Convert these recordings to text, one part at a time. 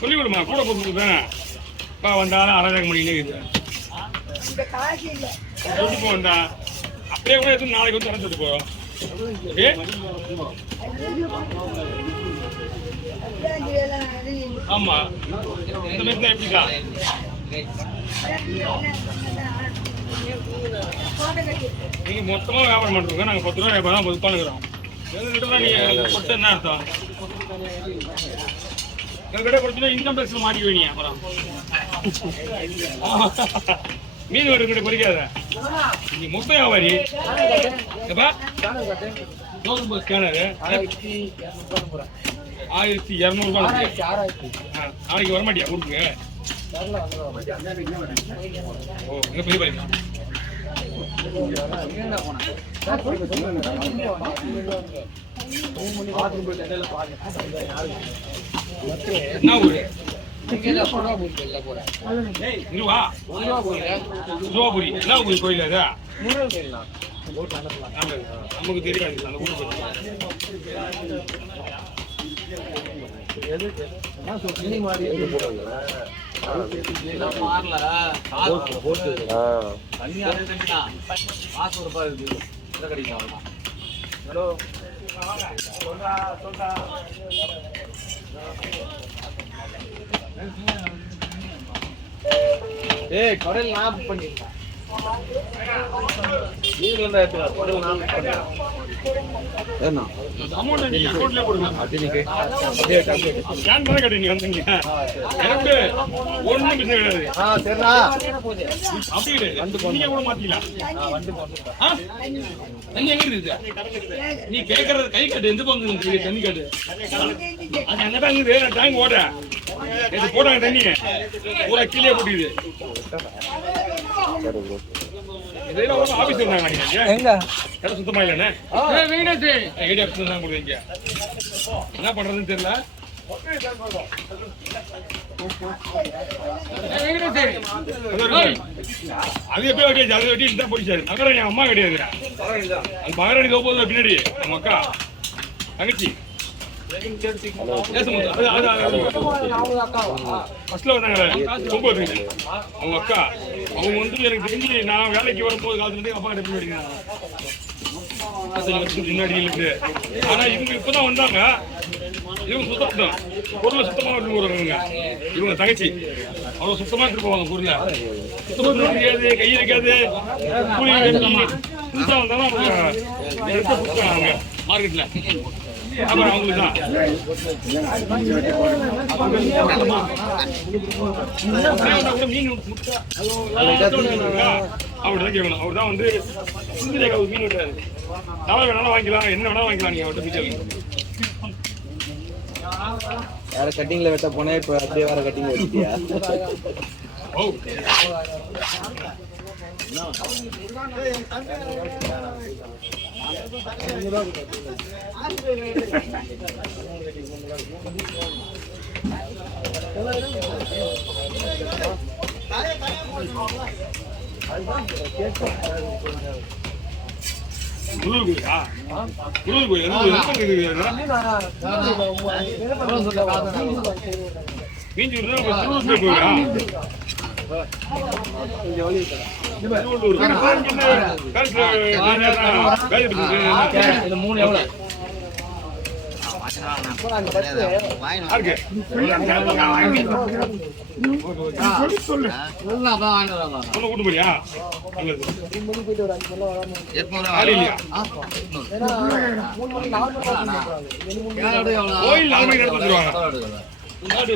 சொல்லி விடுமா கூட போட்டுருக்கேன் வந்தாலும் அரைஜாக மணிக்கு சொல்லிட்டு போண்டா அப்படியே கூட எதுவும் நாளைக்கு வந்து இறந்துட்டு போகிறோம் ஆமா இந்த மாதிரி தான் எப்படிக்கா நீங்க மொத்தமா வியாபாரம் பண்றோங்க நாங்க 10 ரூபாய் வியாபாரம் பண்ணுறோம் எங்ககிட்ட நீங்க கொடுத்த என்ன அர்த்தம் எங்ககிட்ட கொடுத்தா இன்கம் டேக்ஸ்ல மாட்டிக்குவீங்க அப்புறம் மீன் வீடு குறைக்காத நீ மொத்த வியாபாரி ஸ்கேனரு 1200 நாளைக்கு வரமாட்டியா ஊருக்கு ஓ எங்க பெரிய பாருங்க என்ன ஊரு சிவாபுரி என்ன ஊர் கோயில் அதா நமக்கு தெரியாது அந்த ஊருக்கு ஏய் கடல் நான் பண்ணிருக்கேன் நீங்க என்ன கடல் நான் பண்ணிருக்கேன் என்ன அமௌண்ட் நீங்க அக்கவுண்ட்ல போடுங்க அதுக்கு ஸ்கேன் பண்ண கட்டி நீங்க வந்தீங்க எனக்கு ஒண்ணும் பிசினஸ் கிடையாது சரிடா அப்படி கிடையாது நீங்க கூட மாத்திக்கலாம் வந்து தண்ணி எங்க இருக்கு நீ கேக்குறது கை கட்டு எந்த பங்கு தண்ணி கட்டு அது அங்க தான் இருக்குது டேங்க் ஓட இது போட்டாங்க தண்ணி பூரா கீழே போட்டுது இதெல்லாம் ஒரு ஆபீஸ் இருந்தாங்க எங்க இடம் சுத்தமா இல்லைண்ணே ஐடியா தான் கொடுங்க என்ன பண்றதுன்னு தெரியல அது எப்போ வெட்டியாச்சு அது வெட்டி தான் போயிடுச்சாரு நகரம் என் அம்மா கிடையாது அந்த மகாராணி தோப்போது பின்னாடி நம்ம அக்கா தங்கச்சி ஃபர்ஸ்ட்ல வந்தாங்க அவங்க அக்கா அவங்க வந்து எனக்கு தெரிஞ்சு நான் வேலைக்கு வரும்போது காலத்துல அப்பா கிட்ட போய் முன்னாடி இருக்கு ஆனா இவங்க இப்பதான் வந்தாங்க இவங்க சுத்தம் பொருளை சுத்தமா எடுத்து போறவங்க இவங்க தங்கச்சி அவ்வளவு சுத்தமா எடுத்து போவாங்க பொருளை சுத்தமா இருக்காது கை இருக்காது கூலி புதுசா வந்தாலும் எடுத்து கொடுத்தாங்க மார்க்கெட்ல அப்புறம் அவங்களுக்கு தான் அப்படிதான் கேட்கணும் அவர் தான் வந்து மீன் விட்டாரு தலை வேணாலும் வாங்கிக்கலாம் என்ன வேணாலும் வாங்கிக்கலாம் நீங்க அவர்கிட்ட பிடிச்சி வேற கட்டிங்ல வெட்ட போனே இப்ப அப்படியே வேற கட்டிங்ல வெட்டியா முருகர் கோயிலா? முருகர் கோயில் எந்த ஊரு? எந்த இருக்குது அது? மீஞ்சூர்ல ஒரு திருவள்ளூர் கோயிலா? திருவள்ளூர். இது 3 எவ்வளவு? யாருக்கு? சொல்லு கூட்டு போறியா? ஆள் இல்லையா? கோயில் நாலு மணிக்கு எடுத்து வந்துருவாங்க. 20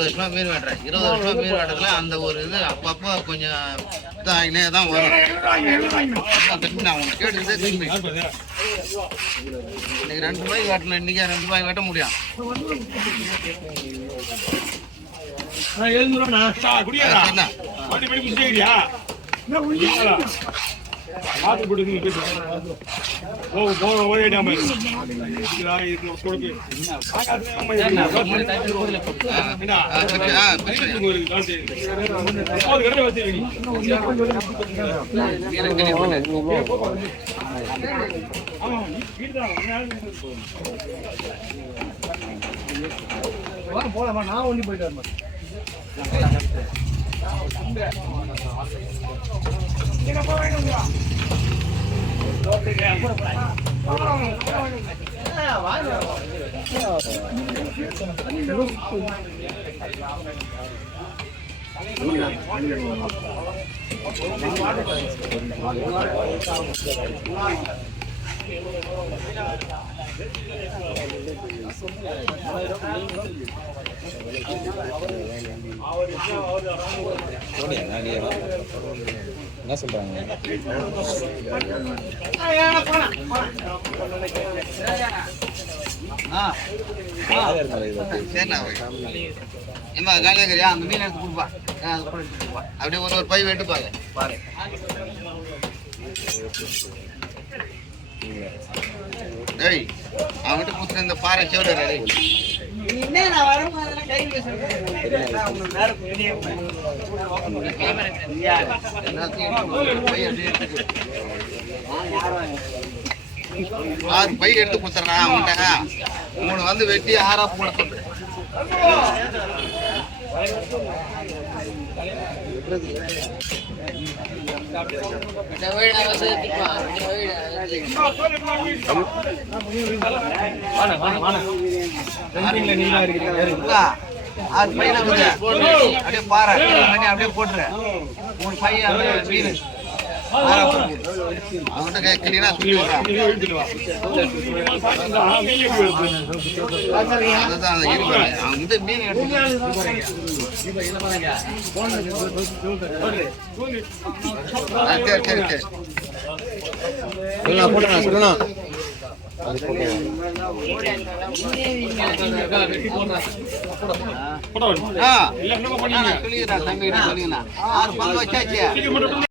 வருஷமா மீன் வெட்டுறதுல அந்த ஒரு இது அப்பப்போ கொஞ்சம் இதாகினே தான் வரும். நான் உங்களை கேட்டுக்கிட்டே திரும்பி இன்னைக்கு 2 ரூபாய்க்கு வெட்டணும், இன்னைக்கு 2 ரூபாய்க்கு வெட்ட முடியும். குடியாரா? வண்டி படி முடிச்சியா? மாத்து போட்டு ஓடிடாம போலாமா? நான் ஒண்ணி போயிட்டு வரேன். என்ன சொல்றாங்க? ஏமா காலியா அந்த மீன் எடுத்து கொடுப்பா, அப்படியே ஒரு பை வெட்டு பாரு. டேய் அவன்கிட்ட கொடுத்துட்டு இந்த பாறை சேவடு ஆறு பை எடுத்து கொடுத்துறேன் அவன்கிட்ட. 3 வந்து வெட்டி 6ஆ போட சொல்றேன். அது பையனை அப்படியே பாரு, அப்படியே போட்டுரு. 3 பையன் மீன் அவன்கிட்ட கிளீனா சொல்லி விடுறான். அதுதான் அவன் வந்து மீன் எடுத்து சரி சொல்லலாம். சொல்லிடுறா தம்பி, சொல்லிங்கண்ணா 6 பங்கு வச்சாச்சு.